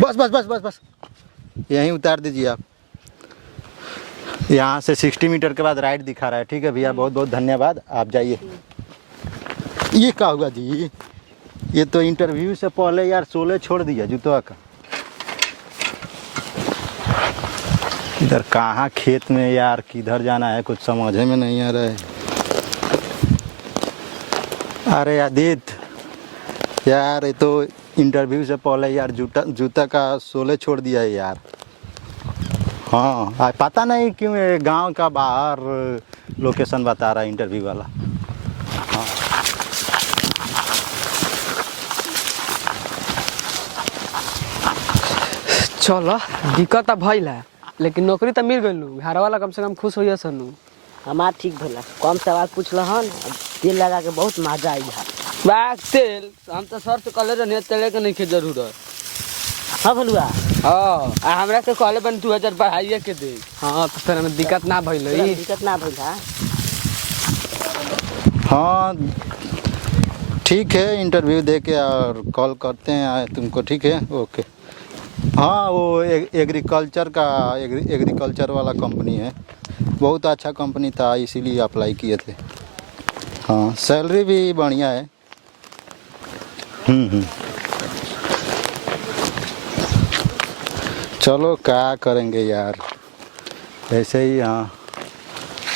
बस बस बस बस बस, यहीं उतार दीजिए आप। यहाँ से 60 मीटर के बाद राइट दिखा रहा है। ठीक है भैया, बहुत बहुत धन्यवाद, आप जाइए। ये क्या हुआ जी? ये तो इंटरव्यू से पहले यार सोले छोड़ दिया जूतवा का। इधर कहाँ खेत में यार, किधर जाना है कुछ समझ में नहीं आ रहा है। अरे आदित्य यार, ये तो इंटरव्यू से पहले यार जूता का सोले छोड़ दिया है यार। हाँ, पता नहीं क्यों ये गांव का बाहर लोकेशन बता रहा है इंटरव्यू वाला। हाँ चलो, दिक्कत तो भइल है लेकिन नौकरी तो मिल गई। घर वाला कम से कम खुश होइए सनू। हमार ठीक भला, कम सवाल पूछल हन, तेल लगा के बहुत मजा आई है। बैग तेल हम तो सर से कले रहने तेले के नहीं के जरूरत। हाँ भलुआ, हाँ हमरा के कॉले बन 2000 बढ़ाइए के दे। हाँ तो फिर हमें दिक्कत ना भइल। दिक्कत ना भइल है। हाँ ठीक है, इंटरव्यू दे के और कॉल करते हैं तुमको। ठीक है, ओके। हाँ वो एग्रीकल्चर वाला कंपनी है, बहुत अच्छा कंपनी था, इसीलिए अप्लाई किए थे। हाँ सैलरी भी बढ़िया है। चलो क्या करेंगे यार, ऐसे ही। हाँ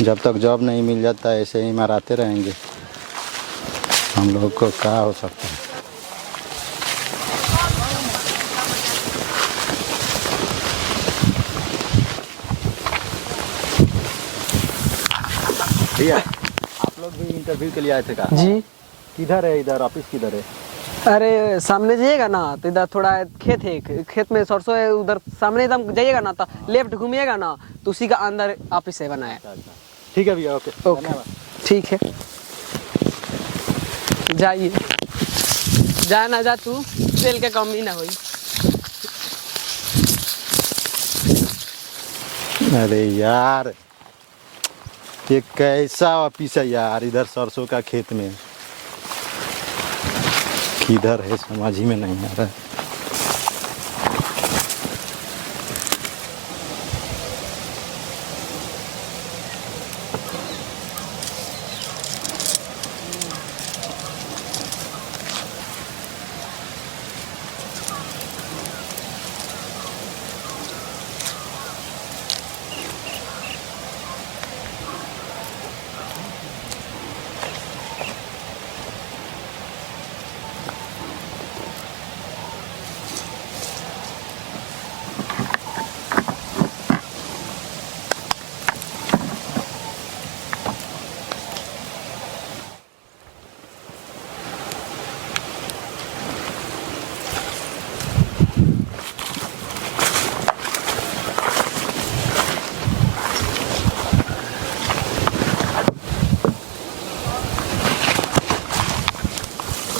जब तक जॉब नहीं मिल जाता ऐसे ही मराते रहेंगे, हम लोग को क्या हो सकता है। भैया आप लोग भी इंटरव्यू के लिए आए थे क्या? जी। किधर है इधर ऑफिस, किधर है? अरे सामने जाइएगा ना तो इधर थोड़ा खेत है, खेत में सरसों है, उधर सामने एकदम जाइएगा ना तो लेफ्ट घूमिएगा ना तो उसी का अंदर ऑफिस है बनाया। ठीक है भैया, ओके ओके ठीक है। जाइए, जा ना जा तू, तेल के कमी ना होई। अरे यार ये कैसा ऑफिस है यार, इधर सरसों का खेत में, किधर है समझ ही में नहीं आ रहा है।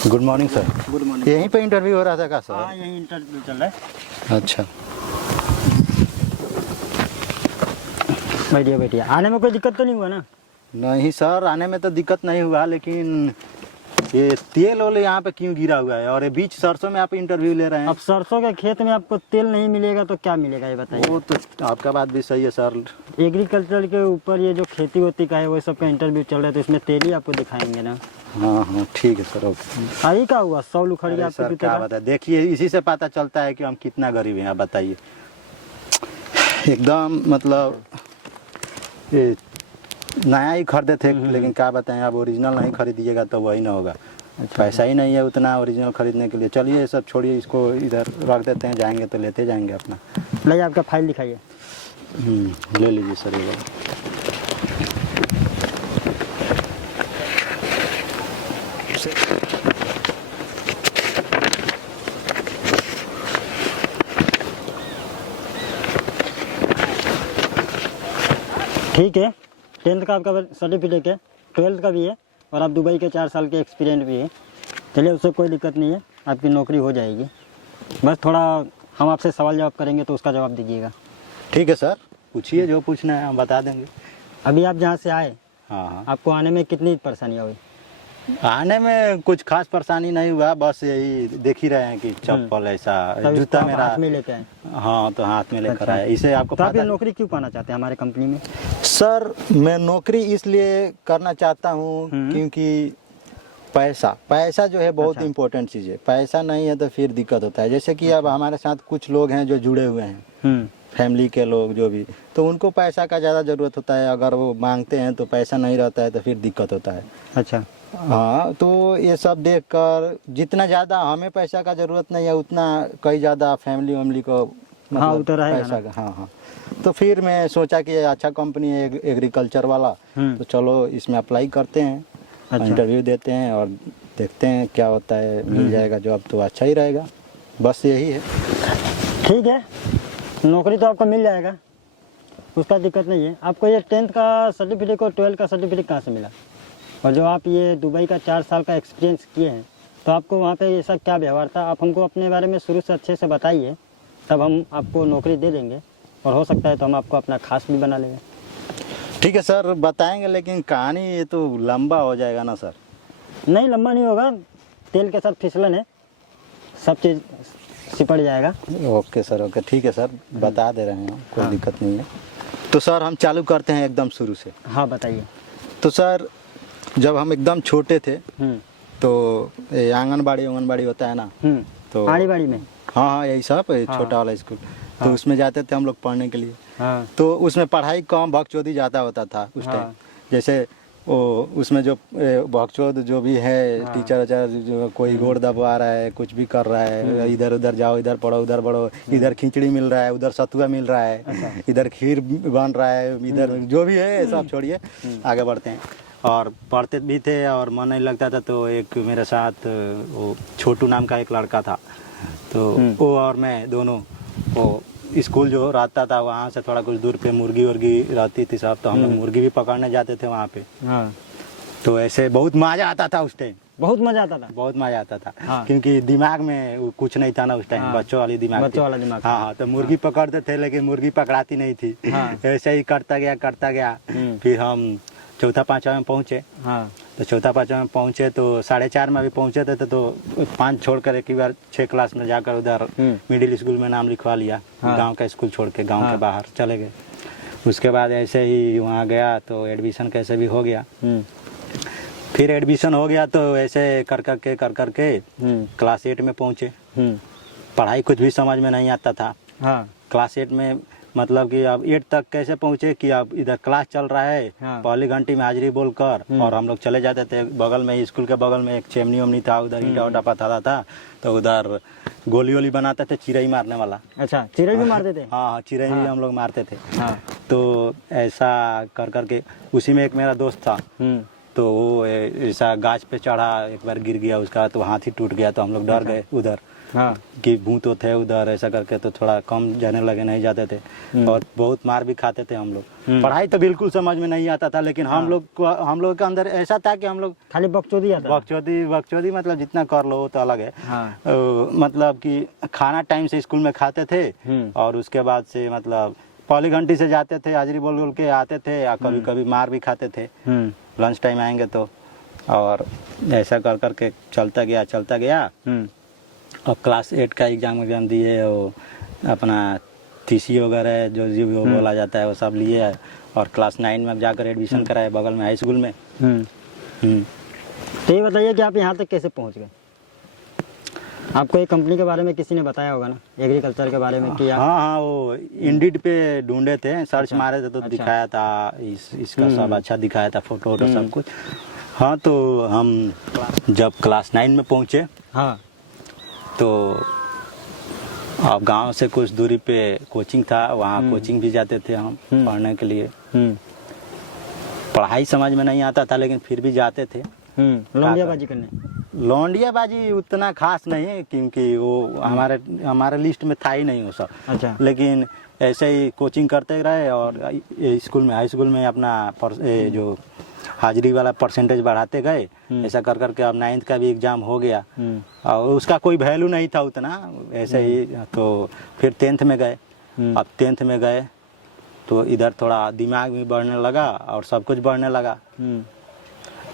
Good morning sir. Good morning. यहीं पे इंटरव्यू हो रहा था क्या सर? हाँ यहीं इंटरव्यू चल रहा है। अच्छा बैठिए बैठिए, आने में कोई दिक्कत तो नहीं हुआ ना? नहीं सर, आने में तो दिक्कत नहीं हुआ, लेकिन ये तेल ओल यहाँ पे क्यों गिरा हुआ है और ये बीच सरसों में आप इंटरव्यू ले रहे हैं? अब सरसों के खेत में आपको तेल नहीं मिलेगा तो क्या मिलेगा ये बताइए। वो तो आपका बात भी सही है सर। एग्रीकल्चर के ऊपर ये जो खेती होती का है वो सब का इंटरव्यू चल रहा है तो इसमें तेल ही आपको दिखाएंगे ना। हाँ हाँ ठीक है सर, ओके। अरे क्या हुआ, 100 उखड़ गया सर आपके क्या जूते का? बताए, देखिए इसी से पता चलता है कि हम कितना गरीब हैं। आप बताइए, एकदम मतलब ये नया ही खरीदे थे, लेकिन क्या बताएं, अब ओरिजिनल नहीं खरीदिएगा तो वही ना होगा। पैसा ही नहीं है उतना ओरिजिनल खरीदने के लिए। चलिए ये सब छोड़िए, इसको इधर रख देते हैं, जाएंगे तो लेते जाएंगे अपना। लाइए आपका फाइल दिखाइए। ले लीजिए सर ये वाला। ठीक है, 10th का आपका सर्टिफिकेट है, 12th का भी है और आप दुबई के 4 साल के एक्सपीरियंस भी है। चलिए उससे कोई दिक्कत नहीं है, आपकी नौकरी हो जाएगी। बस थोड़ा हम आपसे सवाल जवाब करेंगे तो उसका जवाब दीजिएगा। ठीक है सर, पूछिए जो पूछना है हम बता देंगे। अभी आप जहाँ से आए, हाँ हाँ, आपको आने में कितनी परेशानियाँ हुई? आने में कुछ खास परेशानी नहीं हुआ, बस यही देख ही रहे हैं कि चप्पल ऐसा तब जूता इसको आप मेरा हाथ में लेके आए। हाँ तो हाथ में लेकर अच्छा। आया, इसे आपको तो आप ये पता। नौकरी क्यों पाना चाहते हैं हमारे कंपनी में? सर मैं नौकरी इसलिए करना चाहता हूँ क्योंकि पैसा जो है बहुत इम्पोर्टेंट चीज़ है। पैसा नहीं है तो फिर दिक्कत होता है। जैसे कि अब हमारे साथ कुछ लोग हैं जो जुड़े हुए हैं, फैमिली के लोग जो भी, तो उनको पैसा का ज़्यादा ज़रूरत होता है। अगर वो मांगते हैं तो पैसा नहीं रहता है तो फिर दिक्कत होता है। अच्छा। हाँ, तो ये सब देखकर जितना ज़्यादा हमें पैसा का ज़रूरत नहीं है उतना कई ज़्यादा फैमिली को हाँ, वो तो रहेगा पैसा का। हाँ हाँ, तो फिर मैं सोचा कि ये अच्छा कंपनी है एग्रीकल्चर वाला, तो चलो इसमें अप्लाई करते हैं। अच्छा। इंटरव्यू देते हैं और देखते हैं क्या होता है। मिल जाएगा जॉब तो अच्छा ही रहेगा, बस यही है। ठीक है, नौकरी तो आपको मिल जाएगा, उसका दिक्कत नहीं है। आपको ये 10th का सर्टिफिकेट और 12th का सर्टिफिकेट कहाँ से मिला? और जो आप ये दुबई का 4 साल का एक्सपीरियंस किए हैं, तो आपको वहाँ पे ऐसा क्या व्यवहार था? आप हमको अपने बारे में शुरू से अच्छे से बताइए, तब हम आपको नौकरी दे देंगे और हो सकता है तो हम आपको अपना खास भी बना लेंगे। ठीक है सर, बताएंगे, लेकिन कहानी ये तो लंबा हो जाएगा ना सर। नहीं, लंबा नहीं होगा, तेल के साथ फिसलन है, सब चीज़ सिपट जाएगा। ओके सर, ओके, ठीक है सर, बता दे रहे हैं हम, कोई दिक्कत नहीं है। तो सर हम चालू करते हैं एकदम शुरू से। हाँ, बताइए। तो सर जब हम एकदम छोटे थे हम्म। तो ये आंगनबाड़ी होता है ना, तो आड़ी बाड़ी में। हाँ हाँ यही सब छोटा वाला स्कूल, तो उसमें जाते थे हम लोग पढ़ने के लिए। हाँ। तो उसमें पढ़ाई कम, भगचोदी ज़्यादा होता था उस टाइम। जैसे वो उसमें जो भगचोद जो भी है, टीचर जो कोई रोड दबवा रहा है, कुछ भी कर रहा है, इधर उधर जाओ, इधर पढ़ो उधर पढ़ो, इधर खिचड़ी मिल रहा है, उधर सतुआ मिल रहा है, इधर खीर बन रहा है, इधर जो भी है सब छोड़िए, आगे बढ़ते हैं। और पढ़ते भी थे और मन नहीं लगता था, तो एक मेरे साथ वो छोटू नाम का एक लड़का था, तो वो और मैं दोनों, वो स्कूल जो रहता था वहाँ से थोड़ा कुछ दूर पे मुर्गी वर्गी रहती थी सब, तो हम लोग मुर्गी भी पकड़ने जाते थे वहाँ पे। हाँ। तो ऐसे बहुत मजा आता था उस टाइम, बहुत मजा आता था। बहुत मजा आता था। हाँ। क्योंकि दिमाग में कुछ नहीं था ना उस टाइम, बच्चों वाली दिमाग बच्चों थी। वाला दिमाग। हाँ हाँ, तो मुर्गी पकड़ते थे लेकिन मुर्गी पकड़ाती नहीं थी। ऐसे ही करता गया। फिर हम चौथा पाँचवा में पहुँचे। हाँ। तो चौथा पाँचवा में पहुँचे तो 4:30 में भी पहुँचे थे, तो 5 छोड़कर एक ही बार 6 क्लास में जाकर उधर मिडिल स्कूल में नाम लिखवा लिया। गांव का स्कूल छोड़ के गांव के बाहर चले गए। उसके बाद ऐसे ही वहाँ गया तो एडमिशन कैसे भी हो गया। फिर एडमिशन हो गया तो ऐसे कर करके क्लास 8 में पहुँचे। पढ़ाई कुछ भी समझ में नहीं आता था। हाँ। क्लास 8 में मतलब कि अब 8 तक कैसे पहुँचे कि अब इधर क्लास चल रहा है, पहली घंटी में हाजिरी बोलकर, और हम लोग चले जाते थे बगल में, स्कूल के बगल में एक चेमनी वमनी था, उधर ईंटा उटा पथाता था, तो उधर गोली वोली बनाते थे, चिड़ई मारने वाला। अच्छा, चिड़ै भी मारते थे? हाँ, चिड़ई भी हम लोग मारते थे। तो ऐसा कर करके उसी में एक मेरा दोस्त था, तो वो ऐसा गाछ पे चढ़ा, एक बार गिर गया उसका, तो हाथ ही टूट गया, तो हम लोग डर गए उधर कि भूत तो थे उधर, ऐसा करके तो थोड़ा कम जाने लगे, नहीं जाते थे। और बहुत मार भी खाते थे हम लोग। पढ़ाई तो बिल्कुल समझ में नहीं आता था, लेकिन हम लोग के अंदर ऐसा था कि हम लोग खाली बकचोदी आता। बकचोदी मतलब जितना कर लो तो अलग है। मतलब कि खाना टाइम से स्कूल में खाते थे, और उसके बाद से मतलब पहली घंटी से जाते थे, हाजिरी बोल के आते थे, या कभी कभी मार भी खाते थे। लंच टाइम आएंगे तो, और ऐसा कर करके चलता गया। और क्लास 8 का एग्ज़ाम दिए, वो अपना TC वगैरह जो वो बोला जाता है वो सब लिए, और क्लास 9 में जाकर एडमिशन कराए बगल में हाई स्कूल में। तो ये बताइए कि आप यहाँ तक कैसे पहुँच गए? आपको एक कंपनी के बारे में किसी ने बताया होगा ना, एग्रीकल्चर के बारे में कि हाँ, वो इंडीड पे ढूंढे थे, सर्च मारे थे तो दिखाया था, इसका सब अच्छा दिखाया था, फोटो सब कुछ। हाँ, तो हम जब क्लास 9 में पहुँचे, हाँ, तो अब गांव से कुछ दूरी पे कोचिंग था, वहाँ कोचिंग भी जाते थे हम पढ़ने के लिए। पढ़ाई समझ में नहीं आता था, लेकिन फिर भी जाते थे लौंडियाबाजी करने। लौंडियाबाजी उतना खास नहीं है, क्योंकि वो हमारे लिस्ट में था ही नहीं वो सब। अच्छा। लेकिन ऐसे ही कोचिंग करते रहे, और हाई स्कूल में अपना जो हाजिरी वाला परसेंटेज बढ़ाते गए। ऐसा कर करके अब 9th का भी एग्ज़ाम हो गया, और उसका कोई वैल्यू नहीं था उतना, ऐसे ही। तो फिर 10th में गए। अब 10th में गए तो इधर थोड़ा दिमाग भी बढ़ने लगा और सब कुछ बढ़ने लगा।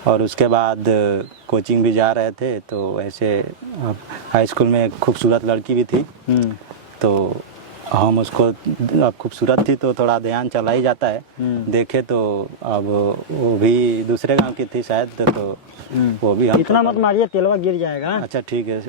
और उसके बाद कोचिंग भी जा रहे थे। तो ऐसे हाई स्कूल में एक खूबसूरत लड़की भी थी, तो हम उसको, अब खूबसूरत थी तो थोड़ा ध्यान चला ही जाता है। देखे तो अब वो भी दूसरे गांव की थी शायद, तो वो भी हम इतना मत मारिए, तेलवा गिर जाएगा। अच्छा ठीक है,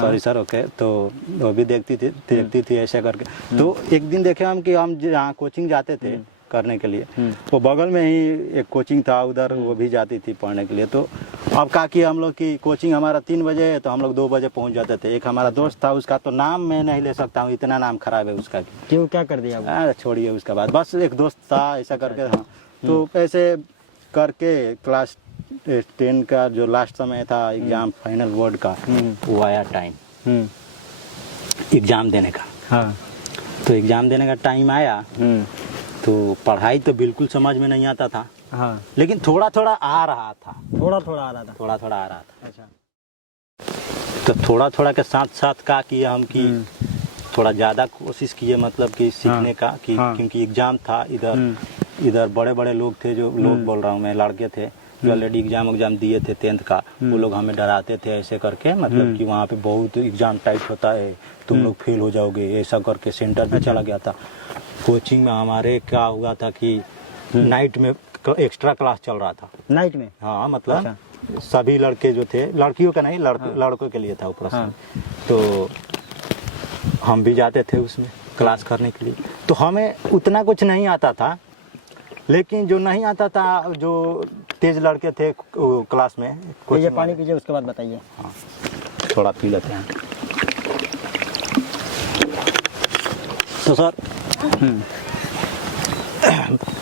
सॉरी सर, ओके। तो वो भी देखती थी ऐसे करके। तो एक दिन देखे हम कि हम जहाँ कोचिंग जाते थे करने के लिए, वो बगल में ही एक कोचिंग था, उधर वो भी जाती थी पढ़ने के लिए। तो अब कहा कि हम लोग की कोचिंग हमारा 3 बजे है, तो हम लोग 2 बजे पहुंच जाते थे। एक हमारा दोस्त था, उसका तो नाम मैं नहीं ले सकता हूँ, इतना नाम खराब है उसका। क्यों, क्या कर दिया? छोड़िए उसका बात, बस एक दोस्त था ऐसा करके। हाँ, तो ऐसे करके क्लास 10 का जो लास्ट समय था एग्जाम फाइनल बोर्ड का, वो आया टाइम एग्जाम देने का। हाँ। तो एग्जाम देने का टाइम आया, तो पढ़ाई तो बिल्कुल समझ में नहीं आता था। हाँ। लेकिन थोड़ा थोड़ा आ रहा था, थोड़ा थोड़ा आ रहा था। थोड़ा थोड़ा आ रहा था। अच्छा। तो थोड़ा थोड़ा के साथ साथ का किया हम कि थोड़ा ज़्यादा कोशिश किए, मतलब कि सीखने का कि क्योंकि एग्ज़ाम था इधर बड़े बड़े लोग थे, जो लोग बोल रहा हूँ मैं, लड़के थे जो ऑलरेडी एग्जाम दिए थे 10th का। वो लोग हमें डराते थे ऐसे करके, मतलब कि वहाँ पे बहुत एग्ज़ाम टाइट होता है, तुम लोग फेल हो जाओगे, ऐसा करके सेंटर पे चला गया था। कोचिंग में हमारे क्या हुआ था कि नाइट में एक्स्ट्रा क्लास चल रहा था। नाइट में? हाँ, मतलब सभी लड़के जो थे, लड़कियों का नहीं, लड़कों के लिए था ऊपर से। तो हम भी जाते थे उसमें क्लास करने के लिए। तो हमें उतना कुछ नहीं आता था, लेकिन जो नहीं आता था, जो तेज लड़के थे क्लास में, ये पानी पीजिए, उसके बाद बताइए। हाँ, थोड़ा पी लेते हैं। तो सर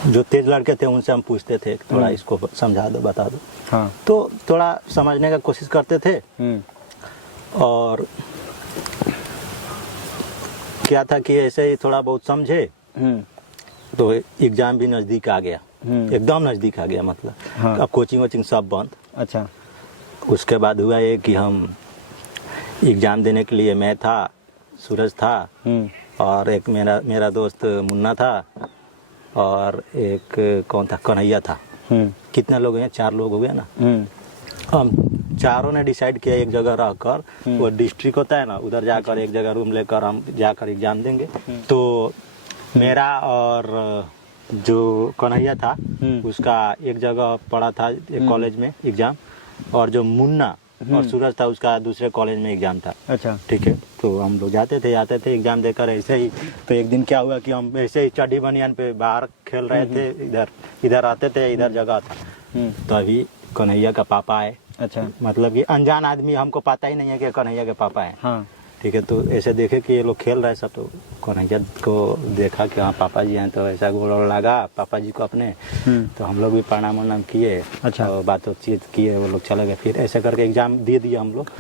जो तेज लड़के थे उनसे हम पूछते थे थोड़ा इसको समझा दो, बता दो। हाँ। तो थोड़ा समझने का कोशिश करते थे। और क्या था कि ऐसे ही थोड़ा बहुत समझे, तो एग्जाम भी नज़दीक आ गया, एकदम नज़दीक आ गया, मतलब हाँ। अब कोचिंग वोचिंग सब बंद। अच्छा। उसके बाद हुआ ये कि हम एग्ज़ाम देने के लिए, मैं था, सूरज था, और एक मेरा दोस्त मुन्ना था, और एक कौन था, कन्हैया था। कितने लोग हैं? 4 लोग हो गए ना। हम चारों ने डिसाइड किया एक जगह रहकर, वो डिस्ट्रिक्ट होता है ना, उधर जाकर एक जगह रूम लेकर हम जाकर एग्जाम देंगे। तो मेरा और जो कन्हैया था उसका एक जगह पड़ा था, एक कॉलेज में एग्जाम, और जो मुन्ना और सूरज था उसका दूसरे कॉलेज में एग्जाम था। अच्छा। ठीक है। तो हम लोग जाते थे आते थे एग्जाम देकर ऐसे ही। तो एक दिन क्या हुआ कि हम ऐसे ही चड्डी बनियान पे बाहर खेल रहे थे, इधर आते थे, इधर जगह था। तो अभी कन्हैया का पापा आए। अच्छा। मतलब कि अनजान आदमी, हमको पता ही नहीं है कि कन्हैया के पापा है। हाँ। ठीक है। तो ऐसे देखे कि ये लोग खेल रहे सब, तो कन्हैया को देखा कि हाँ पापा जी हैं, तो ऐसा गोड़ लगा पापा जी को अपने। तो हम लोग भी प्रणाम वनाम किए। अच्छा। और बातचीत किए, वो लोग चले गए। फिर ऐसे करके एग्ज़ाम दे दिया हम लोग।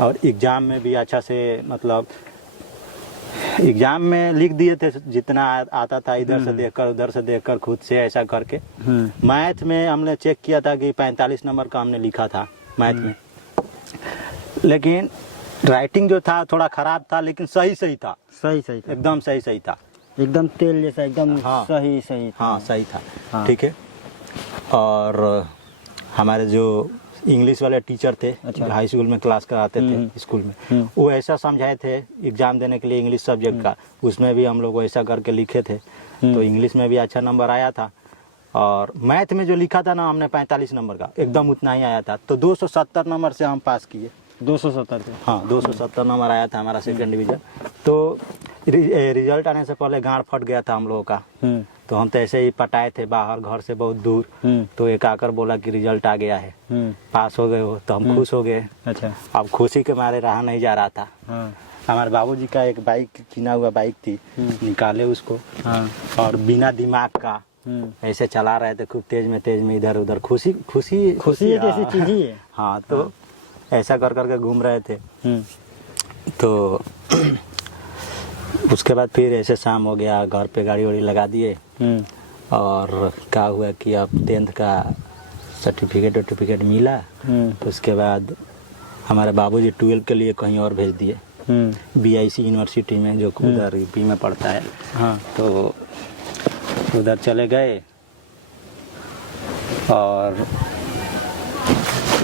और एग्ज़ाम में भी अच्छा से, मतलब एग्ज़ाम में लिख दिए थे जितना आता था, इधर से देखकर उधर से देखकर खुद से ऐसा करके। मैथ में हमने चेक किया था कि 45 नंबर का हमने लिखा था मैथ में, लेकिन राइटिंग जो था थोड़ा ख़राब था, लेकिन सही था। सही था। एकदम सही था। एकदम तेल जैसा, एकदम। हाँ। सही था। हाँ, सही था। हाँ। ठीक है। और हमारे जो इंग्लिश वाले टीचर थे, अच्छा। हाई स्कूल में क्लास कराते थे स्कूल में, वो ऐसा समझाए थे एग्ज़ाम देने के लिए इंग्लिश सब्जेक्ट का, उसमें भी हम लोग ऐसा करके लिखे थे। तो इंग्लिश में भी अच्छा नंबर आया था। और मैथ में जो लिखा था ना हमने 45 नंबर का, एकदम उतना ही आया था। तो 270 नंबर से हम पास किए। 270 थे। हाँ, 270 नंबर आया था हमारा सेकंड डिवीज़न। तो रिजल्ट आने से पहले गांड फट गया था हम लोगों का। तो हम तो ऐसे ही पटाए थे बाहर, घर से बहुत दूर। तो एक आकर बोला कि रिजल्ट आ गया है, पास हो गए हो। तो हम खुश हो गए। अच्छा। अब खुशी के मारे रहा नहीं जा रहा था। हाँ। हमारे बाबूजी का एक बाइक, किना हुआ बाइक थी, निकाले उसको। हाँ। और बिना दिमाग का ऐसे चला रहे थे खूब तेज में इधर उधर। खुशी एक ऐसी चीज ही है। हाँ। तो ऐसा कर करके घूम रहे थे। तो उसके बाद फिर ऐसे शाम हो गया, घर पे गाड़ी वाड़ी लगा दिए। और क्या हुआ कि अब 10th का सर्टिफिकेट मिला। तो उसके बाद हमारे बाबूजी 12 के लिए कहीं और भेज दिए, BIC यूनिवर्सिटी में, जो उधर यूपी में पड़ता है। हाँ। तो उधर चले गए। और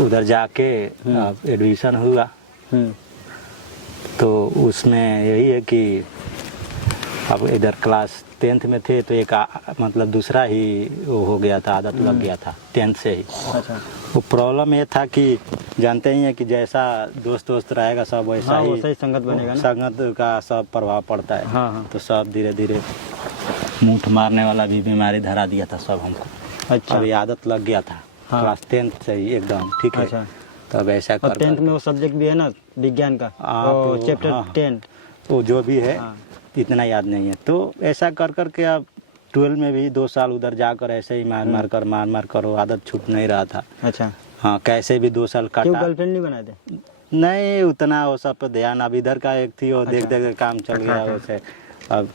उधर जाके एडमिशन हुआ। तो उसमें यही है कि अब इधर क्लास 10th में थे तो एक मतलब दूसरा ही वो हो गया था, आदत लग गया था 10th से ही। अच्छा। वो प्रॉब्लम ये था कि जानते ही हैं कि जैसा दोस्त रहेगा सब वैसा हाँ, ही वैसा ही संगत बनेगा ना। संगत का सब प्रभाव पड़ता है। हाँ। तो सब धीरे धीरे मूठ मारने वाला भी बीमारी धरा दिया था सब हमको। अच्छा। अभी आदत लग गया था। हाँ। क्लास 10th से ही एकदम ठीक है। अच्छा। तब ऐसा और 10th में वो सब्जेक्ट भी है ना विज्ञान का, तो चैप्टर हाँ। 10। वो जो भी है हाँ। इतना याद नहीं है। तो ऐसा कर के अब 12 में भी 2 साल उधर जाकर ऐसे ही मार कर वो आदत छूट नहीं रहा था। अच्छा। हाँ, कैसे भी 2 साल क्यों काटा। गर्लफ्रेंड नहीं बनाए थे? नहीं उतना वो सब पे ध्यान, अब इधर का एक थी वो देख देख काम चल गया वैसे। अब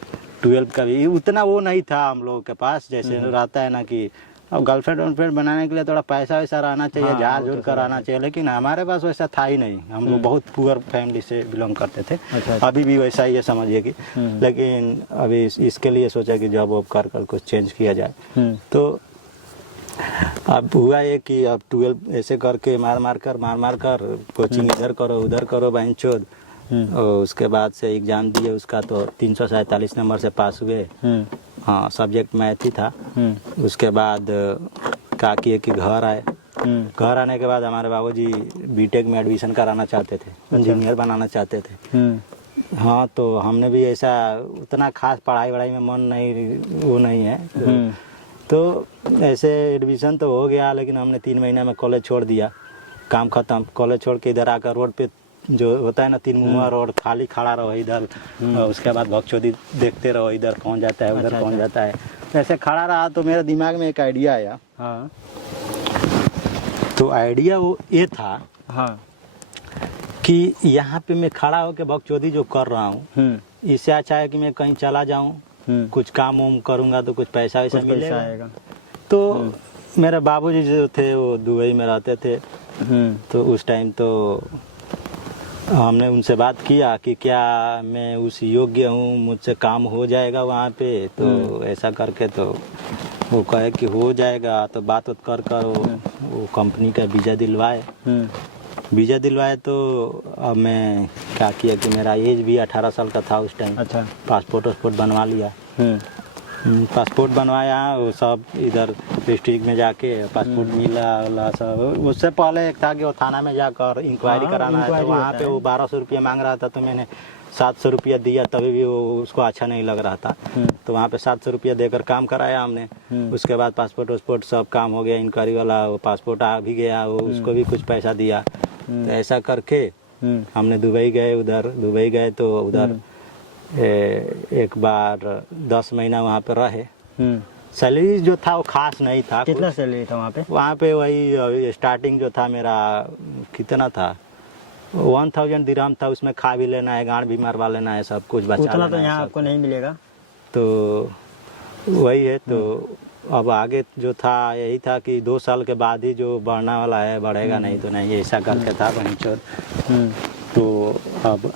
12 का भी उतना वो नहीं था हम लोगों के पास, जैसे रहता है ना कि अब गर्लफ्रेंड बनाने के लिए थोड़ा पैसा वैसा रहना चाहिए, हाँ, जहाज वो तो जोड़ कर आना चाहिए, लेकिन हमारे पास वैसा था ही नहीं। हम लोग बहुत पुअर फैमिली से बिलोंग करते थे। अच्छा। अभी भी वैसा ही है समझिए कि, लेकिन अभी इसके लिए सोचा कि जॉब वॉब कर कुछ चेंज किया जाए। तो अब हुआ ये कि अब 12 ऐसे करके मार कर कोचिंग इधर करो उधर करो बहन चोद। और उसके बाद से एग्जाम दिए उसका तो 347 नंबर से पास हुए। हाँ, सब्जेक्ट मैथ ही था। उसके बाद क्या किए कि घर आए। घर आने के बाद हमारे बाबूजी बीटेक में एडमिशन कराना चाहते थे, इंजीनियर बनाना चाहते थे। हाँ, तो हमने भी ऐसा उतना खास पढ़ाई में मन नहीं वो नहीं है। तो ऐसे एडमिशन तो हो गया, लेकिन हमने 3 महीना में कॉलेज छोड़ दिया, काम खत्म। कॉलेज छोड़ के इधर आकर रोड पे जो होता है ना 3 मुंहा रोड, खाली खड़ा रहो इधर। उसके बाद भगचोदी देखते रहो, इधर कौन जाता है उधर कौन जाता है। ऐसे खड़ा रहा तो मेरे दिमाग में एक आइडिया आया। हाँ। तो आइडिया वो ये था हाँ। कि यहाँ पे मैं खड़ा होकर भगचोदी जो कर रहा हूँ, इससे अच्छा है कि मैं कहीं चला जाऊँ, कुछ काम वाम करूँगा तो कुछ पैसा वैसा मिलेगा। आएगा। तो मेरे बाबूजी जो थे वो दुबई में रहते थे। तो उस टाइम तो हमने उनसे बात किया कि क्या मैं उस योग्य हूँ, मुझसे काम हो जाएगा वहाँ पे। तो ऐसा करके तो वो कहे कि हो जाएगा। तो बात कर वो कंपनी का वीज़ा दिलवाए। वीज़ा दिलवाए तो अब मैं क्या किया कि मेरा एज भी 18 साल का था उस टाइम। अच्छा। पासपोर्ट बनवा लिया। पासपोर्ट बनवाया, वो सब इधर डिस्ट्रिक्ट में जाके पासपोर्ट मिला सब। उससे पहले एक था कि वो थाना में जाकर इंक्वायरी कराना है, तो वहाँ पे वो 1200 रुपया मांग रहा था। तो मैंने 700 रुपया दिया, तभी भी वो उसको अच्छा नहीं लग रहा था। तो वहाँ पे 700 रुपया देकर काम कराया हमने। उसके बाद पासपोर्ट सब काम हो गया, इंक्वायरी वाला वो पासपोर्ट आ भी गया, वो उसको भी कुछ पैसा दिया। तो ऐसा करके हमने दुबई गए तो उधर एक बार 10 महीना वहाँ पे रहे। सैलरी जो था वो खास नहीं था। कितना सैलरी था वहाँ पे? वहाँ पे वही स्टार्टिंग जो था मेरा कितना था 1000 दिरहम था। उसमें खा भी लेना है, गांड भी मरवा लेना है, सब कुछ बचा उतना लेना तो है, यहाँ सब आपको नहीं मिलेगा। तो वही है। तो अब आगे जो था यही था कि 2 साल के बाद ही जो बढ़ना वाला है बढ़ेगा, नहीं तो नहीं, ऐसा करके था बहन चोद। तो अब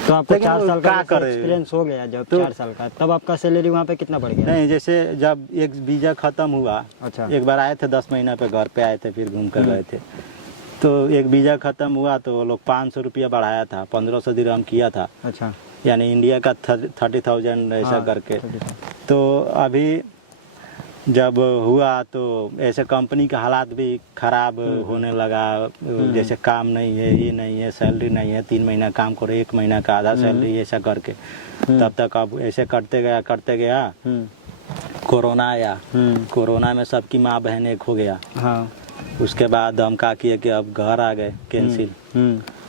तो आपको लेकिन 4 साल का क्या करे? एक्सपीरियंस हो गया जब तो 4 साल का, तब आपका सैलरी वहाँ पे कितना बढ़ गया? नहीं, जैसे जब एक वीज़ा ख़त्म हुआ, अच्छा। एक बार आए थे 10 महीना पे घर पे आए थे, फिर घूम कर गए थे। तो एक वीज़ा ख़त्म हुआ तो वो लोग 500 रुपया बढ़ाया था, 1500 दिरहम किया था। अच्छा। यानी इंडिया का 30,000 ऐसा हाँ, करके। तो अभी जब हुआ तो ऐसे कंपनी का हालात भी ख़राब होने लगा। जैसे काम नहीं है, ये नहीं है, सैलरी नहीं है, 3 महीना काम करो, 1 महीना का आधा सैलरी, ऐसा करके। तब तक अब ऐसे करते गया कोरोना आया। कोरोना में सबकी माँ बहन एक हो गया। हाँ। उसके बाद हम क्या किए कि अब घर आ गए कैंसिल।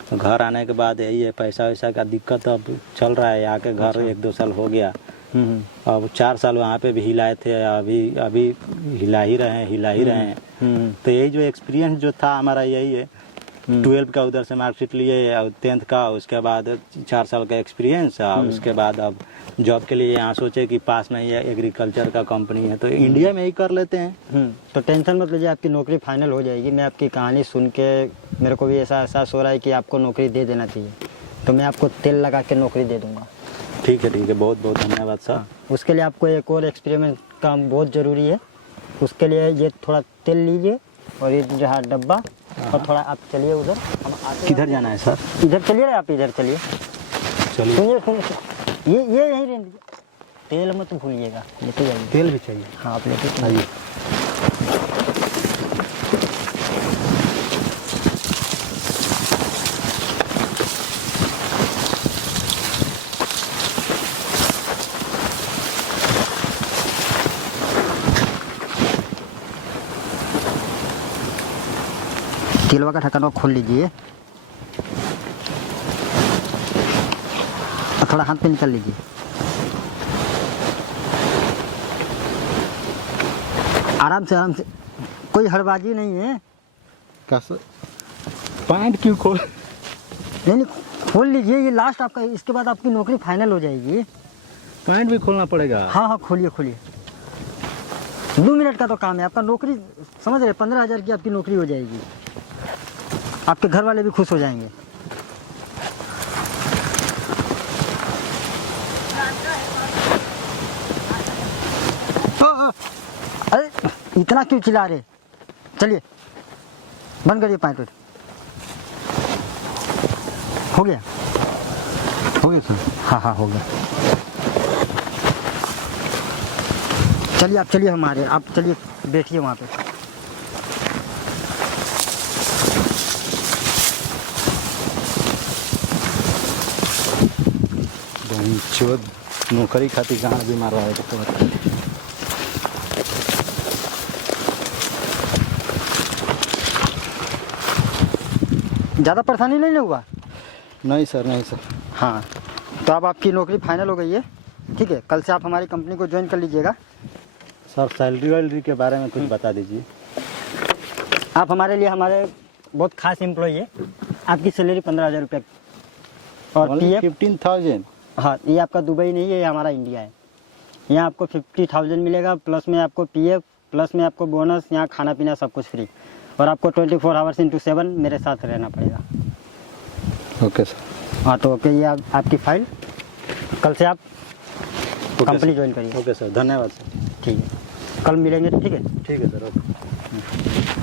तो घर आने के बाद यही है, पैसा वैसा का दिक्कत अब चल रहा है। आके घर 1-2 साल हो गया। अब 4 साल वहाँ पे भी हिलाए थे, अभी हिला ही रहे हैं। तो यही जो एक्सपीरियंस जो था हमारा यही है। 12 का उधर से मार्कशीट लिए और 10th का, उसके बाद 4 साल का एक्सपीरियंस। और उसके बाद अब जॉब के लिए यहाँ सोचे कि पास में ही एग्रीकल्चर का कंपनी है तो इंडिया में ही कर लेते हैं। तो टेंशन मत लीजिए, आपकी नौकरी फाइनल हो जाएगी। मैं आपकी कहानी सुन के मेरे को भी ऐसा एहसास हो रहा है कि आपको नौकरी दे देना चाहिए। तो मैं आपको तेल लगा के नौकरी दे दूँगा। ठीक है, बहुत बहुत धन्यवाद सर। उसके लिए आपको एक और एक्सपेरिमेंट काम बहुत ज़रूरी है। उसके लिए ये थोड़ा तेल लीजिए और ये जो है डब्बा और थोड़ा आप चलिए उधर, हम आते किधर जाना है सर? इधर चलिए ना, आप इधर चलिए। चलिए। सुनिए सुनिए, ये यहीं रहने दीजिए। तेल मत भूलिएगा, लेते जाइए। तेल भी चाहिए? हाँ आप लेते आइए। तेलवा का ढक्कन खोल लीजिए और थोड़ा हाथ पे निकल लीजिए। आराम से आराम से, कोई हड़बाजी नहीं है। कैसे पैंट क्यों खोल? नहीं खोल लीजिए, ये लास्ट आपका, इसके बाद आपकी नौकरी फाइनल हो जाएगी। पैंट भी खोलना पड़ेगा? हाँ हाँ खोलिए खोलिए, 2 मिनट का तो काम है आपका। नौकरी समझ रहे, 15,000 की आपकी नौकरी हो जाएगी। आपके घर वाले भी खुश हो जाएंगे। अरे इतना क्यों चिल्ला रहे? चलिए बंद करिए पैंट। हो गया? हो गया सर? हाँ हाँ हो गया। चलिए आप चलिए, हमारे आप चलिए बैठिए वहाँ पे। चोद नौकरी खातिर कहाँ बीमार रहा है तो ज़्यादा परेशानी नहीं हुआ? नहीं सर, नहीं सर। हाँ तो अब आपकी नौकरी फाइनल हो गई है, ठीक है। कल से आप हमारी कंपनी को ज्वाइन कर लीजिएगा। सर सैलरी वैलरी के बारे में कुछ बता दीजिए। आप हमारे लिए हमारे बहुत खास एम्प्लॉई है। आपकी सैलरी 15,000 रुपये और PF 15,000? हाँ, ये आपका दुबई नहीं है, ये हमारा इंडिया है। यहाँ आपको 50,000 मिलेगा, प्लस में आपको PF, प्लस में आपको बोनस, यहाँ खाना पीना सब कुछ फ्री। और आपको 24 आवर्स इंटू 7 मेरे साथ रहना पड़ेगा। Okay sir. हाँ तो ओके, ये आपकी फाइल, कल से आप कंपनी ज्वाइन करिए। ओके सर, धन्यवाद सर। ठीक है, कल मिलेंगे, ठीक है। ठीक है सर, ओके।